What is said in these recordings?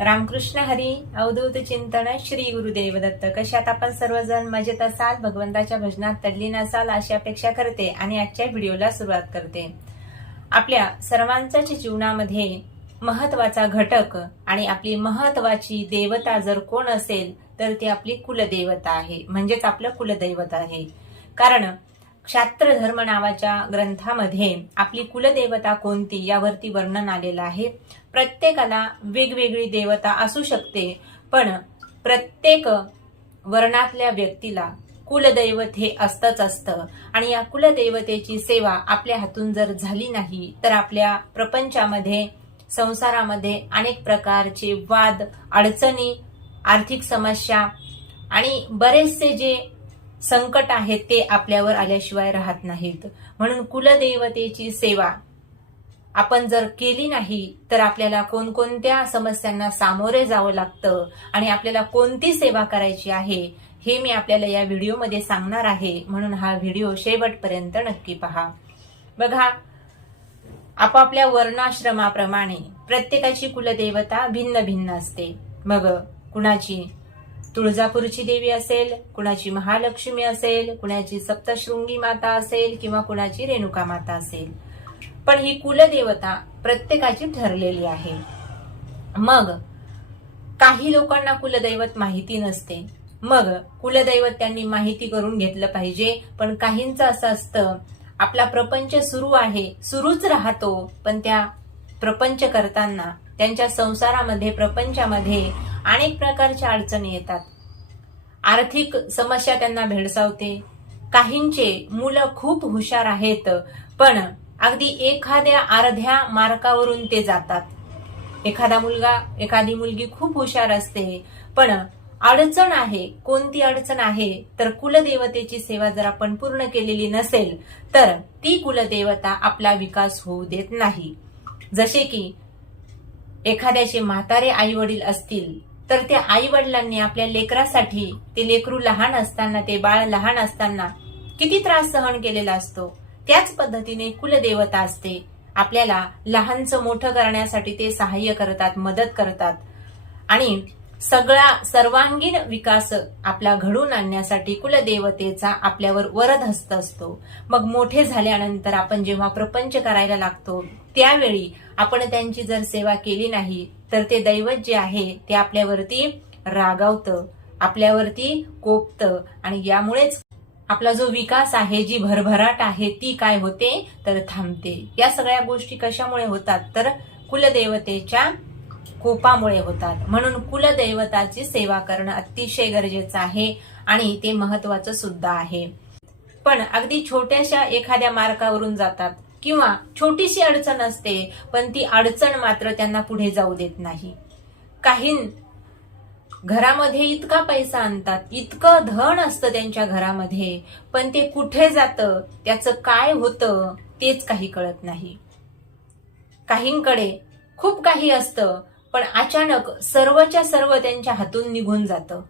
रामकृष्ण हरी अवधूत चिंतन श्री गुरुदेव दत्त. कशात आपण सर्वजण मजेत असाल, भगवंताच्या भजनात तल्लीन असाल अशी अपेक्षा करते आणि आजच्या व्हिडिओला सुरुवात करते. आपल्या सर्वांच्याच जीवनामध्ये महत्वाचा घटक आणि आपली महत्वाची देवता जर कोण असेल तर ती आपली कुलदेवता आहे, म्हणजेच आपलं कुलदैवत आहे. कारण क्षात्र धर्म नावाच्या ग्रंथामध्ये आपली कुलदेवता कोणती यावरती वर्णन आलेलं आहे. प्रत्येकाला वेगवेगळी देवता असू शकते, पण प्रत्येक वर्णातल्या व्यक्तीला कुलदैवत हे असतंच असतं. आणि या कुलदैवतेची सेवा आपल्या हातून जर झाली नाही तर आपल्या प्रपंचामध्ये, संसारामध्ये अनेक प्रकारचे वाद, अडचणी, आर्थिक समस्या आणि बरेचसे जे संकट आहेत ते आपल्यावर आल्याशिवाय राहत नाहीत. म्हणून कुलदेवतेची सेवा आपण जर केली नाही तर आपल्याला कोणकोणत्या समस्यांना सामोरे जावं लागतं आणि आपल्याला कोणती सेवा करायची आहे हे मी आपल्याला या व्हिडिओमध्ये सांगणार आहे. म्हणून हा व्हिडिओ शेवटपर्यंत नक्की पहा. बघा, आपापल्या वर्णाश्रमाप्रमाणे प्रत्येकाची कुलदेवता भिन्न भिन्न असते. मग कुणाची तुळजापूरची देवी असेल, कुणाची महालक्ष्मी असेल, कुणाची सप्तशृंगी माता असेल किंवा कुणाची रेणुका माता असेल, पण ही कुलदेवता प्रत्येकाची ठरलेली आहे. मग काही लोकांना कुलदैवत माहिती नसते, मग कुलदैवत त्यांनी माहिती करून घेतलं पाहिजे. पण काहींचं असं असतं, आपला प्रपंच सुरू आहे, सुरूच राहतो, पण त्या प्रपंच करताना त्यांच्या संसारामध्ये, प्रपंचामध्ये अनेक प्रकारच्या अडचणी येतात. आर्थिक समस्या त्यांना भेडसावते. काहींचे मुलं खूप हुशार आहेत, पण अगदी एखाद्या अर्ध्या मार्कावरून ते जातात. एखादा मुलगा, एखादी मुलगी खूप हुशार असते, पण अडचण आहे. कोणती अडचण आहे तर कुलदेवतेची सेवा जर आपण पूर्ण केलेली नसेल तर ती कुलदेवता आपला विकास होऊ देत नाही. जसे की एखाद्याचे म्हातारे आई वडील असतील तर त्या आई वडिलांनी आपल्या लेकरासाठी, ते लेकरू लहान असताना, ते बाळ लहान असताना किती त्रास सहन केलेला असतो. त्याच पद्धतीने कुलदेवता असते. आपल्याला लहानचं मोठं करण्यासाठी ते सहाय्य करतात, मदत करतात आणि सर्वांगीण विकास आपला घडवून आणण्यासाठी कुलदेवतेचा आपल्यावर वरदहस्त असतो. मग मोठे झाल्यानंतर आपण जेव्हा प्रपंच करायला लागतो त्यावेळी आपण त्यांची जर सेवा केली नाही तर ते दैवत जे आहे ते आपल्यावरती रागावतं, आपल्यावरती कोपतं आणि यामुळेच आपला जो विकास आहे, जी भरभराट आहे ती काय होते तर थांबते. या सगळ्या गोष्टी कशामुळे होतात तर कुलदेवतेच्या कोपामुळे होतात. म्हणून कुलदैवताची सेवा करणं अतिशय गरजेचं आहे आणि ते महत्वाचं सुद्धा आहे. पण अगदी छोट्याशा एखाद्या मार्कावरून जातात किंवा छोटीशी अडचण असते, पण ती अडचण मात्र त्यांना पुढे जाऊ देत नाही. काही घरामध्ये इतका पैसा आणतात, इतकं धन असतं त्यांच्या घरामध्ये, पण ते कुठे जातं, त्याचं काय होतं तेच काही कळत नाही. काहींकडे खूप काही असतं, पण अचानक सर्वच्या सर्व त्यांच्या हातून निघून जातं.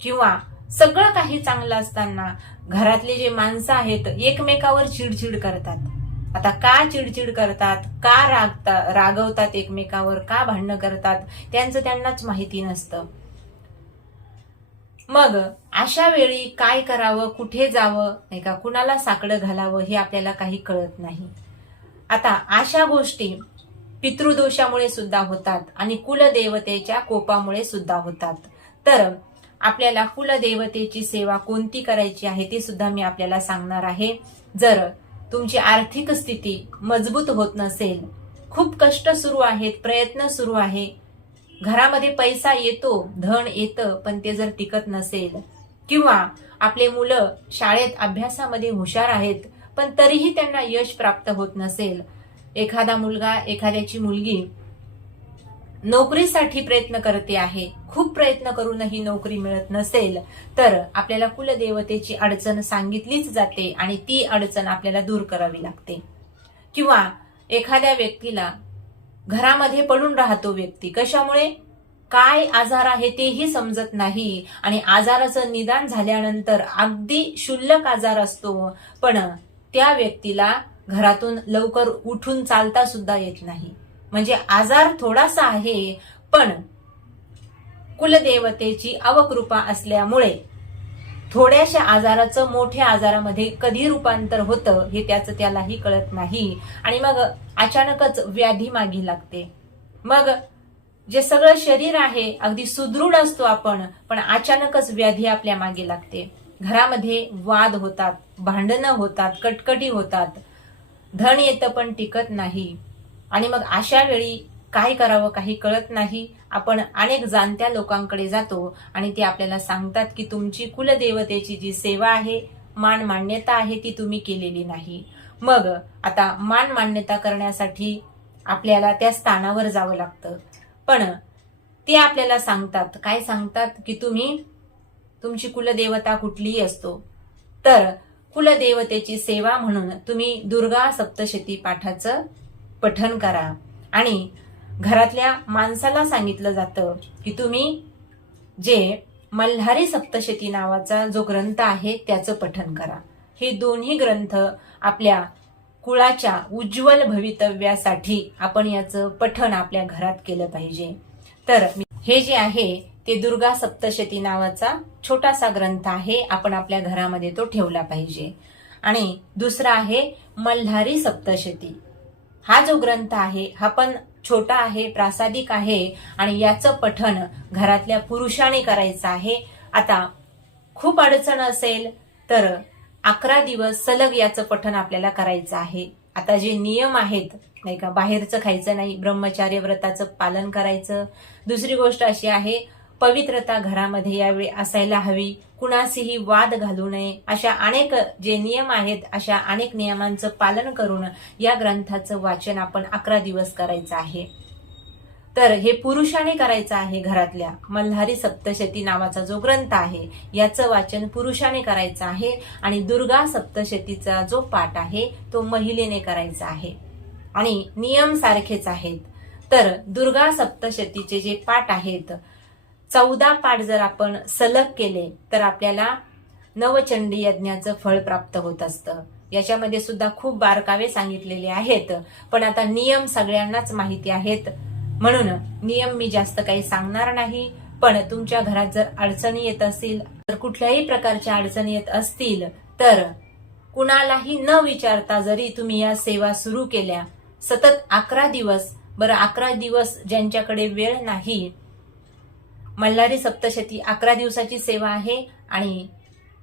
किंवा सगळं काही चांगलं असताना घरातले जे माणसं आहेत एकमेकावर चिडचिड करतात. आता का चिडचिड करतात, का रागवतात एकमेकावर, का भांडणं करतात, त्यांचं त्यांनाच माहिती नसतं. मग अशा वेळी काय करावं, कुठे जावं, नाही का, कुणाला साकडं घालावं हे आपल्याला काही कळत नाही. आता अशा गोष्टी पितृदोषामुळे सुद्धा होतात आणि कुलदेवतेच्या कोपामुळे सुद्धा होतात. तर आपल्याला कुलदेवतेची सेवा कोणती करायची आहे ते सुद्धा मी आपल्याला सांगणार आहे. जर तुमची आर्थिक स्थिती मजबूत होत नसेल, खूप कष्ट सुरू आहेत, प्रयत्न सुरू आहे, घरामध्ये पैसा येतो, धन येतं, पण ते जर टिकत नसेल, किंवा आपले मुलं शाळेत अभ्यासामध्ये हुशार आहेत पण तरीही त्यांना यश प्राप्त होत नसेल, एखादा मुलगा, एखाद्याची मुलगी नोकरीसाठी प्रयत्न करते आहे, खूप प्रयत्न करूनही नोकरी मिळत नसेल, तर आपल्याला कुलदेवतेची अडचण सांगितलीच जाते आणि ती अडचण आपल्याला दूर करावी लागते. किंवा एखाद्या व्यक्तीला घरामध्ये पडून राहतो व्यक्ती, कशामुळे, काय आजार आहे तेही समजत नाही आणि आजाराचं निदान झाल्यानंतर अगदी क्षुल्लक आजार असतो, पण त्या व्यक्तीला घरातून लवकर उठून चालता सुद्धा येत नाही. म्हणजे आजार थोडासा आहे पण कुलदेवतेची अवकृपा असल्यामुळे थोड्याशा आजाराचं मोठ्या आजारामध्ये कधी रूपांतर होतं हे त्यालाही कळत नाही आणि मग अचानकच व्याधी मागी लागते. मग जे सगळं शरीर आहे अगदी सुदृढ असतो आपण, पण अचानकच व्याधी आपल्या मागे लागते. घरामध्ये वाद होतात, भांडणं होतात, कटकटी होतात, धन येतं पण टिकत नाही आणि मग अशा वेळी काय करावं काही कळत नाही. आपण अनेक जाणत्या लोकांकडे जातो आणि ते आपल्याला सांगतात की तुमची कुलदेवतेची जी सेवा आहे, मान मान्यता आहे ती तुम्ही केलेली नाही. मग आता मान मान्यता करण्यासाठी आपल्याला त्या स्थानावर जावं लागतं. पण ते आपल्याला सांगतात, काय सांगतात की तुमची कुलदेवता कुठलीही असतो तर कुलदेवतेची सेवा म्हणून तुम्ही दुर्गा सप्तशती पाठाचं पठण करा आणि घरातल्या माणसाला सांगितलं जातं की तुम्ही जे मल्हारी सप्तशती नावाचा जो ग्रंथ आहे त्याचं पठण करा. हे दोन्ही ग्रंथ आपल्या कुळाच्या उज्ज्वल भवितव्यासाठी आपण याचं पठण आपल्या घरात केलं पाहिजे. तर हे जे आहे ते दुर्गा सप्तशती नावाचा छोटासा ग्रंथ आहे, आपण आपल्या घरामध्ये तो ठेवला पाहिजे. आणि दुसरा आहे मल्हारी सप्तशती. हा जो ग्रंथ आहे हा पण छोटा आहे, प्रासादिक आहे आणि याचं पठण घरातल्या पुरुषाने करायचं आहे. आता खूप अडचण असेल तर 11 दिवस सलग याचं पठण आपल्याला करायचं आहे. आता जे नियम आहेत नाही का, बाहेरचं खायचं नाही, ब्रह्मचार्य व्रताचं पालन करायचं. दुसरी गोष्ट अशी आहे, पवित्रता घरामध्ये यावेळी असायला हवी, कुणाशीही वाद घालू नये. अशा अनेक जे नियम आहेत अशा अनेक नियमांचं पालन करून या ग्रंथाचं वाचन आपण 11 दिवस करायचं आहे. तर हे पुरुषाने करायचं आहे. घरातल्या मल्हारी सप्तशती नावाचा जो ग्रंथ आहे याचं वाचन पुरुषाने करायचं आहे आणि दुर्गा सप्तशतीचा जो पाठ आहे तो महिलेने करायचा आहे आणि नियम सारखेच आहेत. तर दुर्गा सप्तशतीचे जे पाठ आहेत 14 पाठ जर आपण सलग केले तर आपल्याला नवचंडी यज्ञाचं फळ प्राप्त होत असतं. याच्यामध्ये सुद्धा खूप बारकावे सांगितलेले आहेत, पण आता नियम सगळ्यांनाच माहिती आहेत म्हणून नियम मी जास्त काही सांगणार नाही. पण तुमच्या घरात जर अडचणी येत असतील, तर कुठल्याही प्रकारच्या अडचणी येत असतील तर कुणालाही न विचारता जरी तुम्ही या सेवा सुरू केल्या सतत 11 दिवस, बरं 11 दिवस ज्यांच्याकडे वेळ नाही, मल्हारी सप्तशती 11 दिवसाची सेवा आहे आणि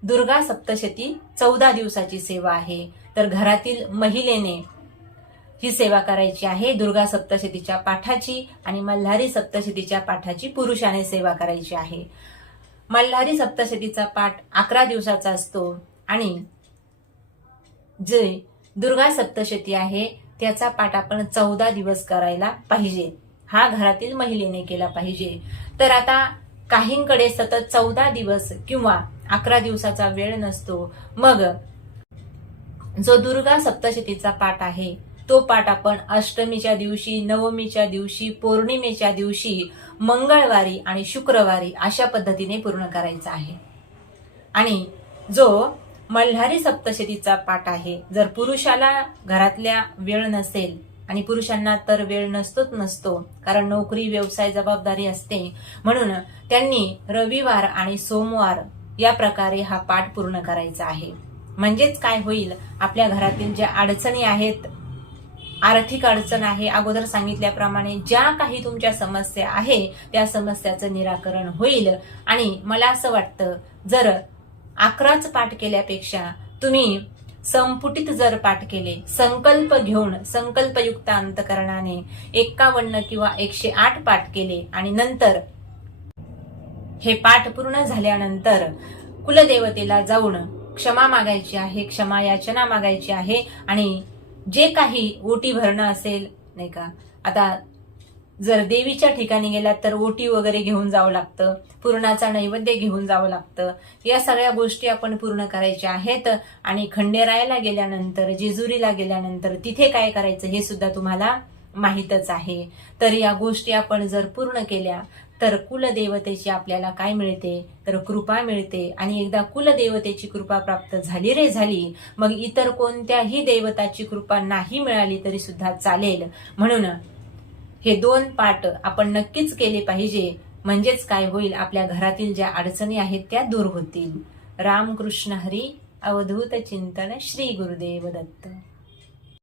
दुर्गा सप्तशती 14 दिवसाची सेवा आहे. तर घरातील महिलेने ही सेवा करायची आहे. दुर्गा सप्तशतीच्या पाठाची आणि मल्हारी सप्तशतीच्या पाठाची पुरुषाने सेवा करायची आहे. मल्हारी सप्तशतीचा पाठ 11 दिवसाचा असतो आणि जे दुर्गा सप्तशती आहे त्याचा पाठ आपण 14 दिवस करायला पाहिजे. हा घरातील महिलेने केला पाहिजे. तर आता काहींकडे सतत 14 दिवस किंवा 11 दिवसाचा वेळ नसतो, मग जो दुर्गा सप्तशतीचा पाठ आहे तो पाठ आपण अष्टमीच्या दिवशी, नवमीच्या दिवशी, पौर्णिमेच्या दिवशी, मंगळवारी आणि शुक्रवारी अशा पद्धतीने पूर्ण करायचा आहे. आणि जो मल्हारी सप्तशतीचा पाठ आहे, जर पुरुषाला घरातल्या वेळ नसेल, आणि पुरुषांना तर वेळ नसतो कारण नोकरी, व्यवसाय, जबाबदारी असते, म्हणून त्यांनी रविवार आणि सोमवार या प्रकारे हा पाठ पूर्ण करायचा आहे. म्हणजेच काय होईल, आपल्या घरातील ज्या अडचणी आहेत, आर्थिक अडचण आहे, अगोदर सांगितल्याप्रमाणे ज्या काही तुमच्या समस्या आहे त्या समस्याचं निराकरण होईल. आणि मला असं वाटतं जर 11च पाठ केल्यापेक्षा तुम्ही संपुटित जर पाठ केले, संकल्प घेऊन संकल्पयुक्त अंतकरणाने 51 किंवा 108 पाठ केले आणि नंतर हे पाठ पूर्ण झाल्यानंतर कुलदेवतेला जाऊन क्षमा मागायची आहे, क्षमा याचना मागायची आहे आणि जे काही ओटी भरणं असेल नाही का, आता जर देवीच्या ठिकाणी गेलात तर ओटी वगैरे घेऊन जावं लागतं, पुरणाचा नैवेद्य घेऊन जावं लागतं. या सगळ्या गोष्टी आपण पूर्ण करायच्या आहेत. आणि खंडेरायाला गेल्यानंतर, जेजुरीला गेल्यानंतर तिथे काय करायचं हे सुद्धा तुम्हाला माहीतच आहे. तर या गोष्टी आपण जर पूर्ण केल्या तर कुलदेवतेची आपल्याला काय मिळते, तर कृपा मिळते. आणि एकदा कुलदेवतेची कृपा प्राप्त झाली रे झाली, मग इतर कोणत्याही देवताची कृपा नाही मिळाली तरी सुद्धा चालेल. म्हणून हे 2 पाठ आपण नक्कीच केले पाहिजे. म्हणजेच काय होईल, आपल्या घरातील ज्या अडचणी आहेत त्या दूर होतील. रामकृष्ण हरी. अवधूत चिंतन. श्री गुरुदेव दत्त.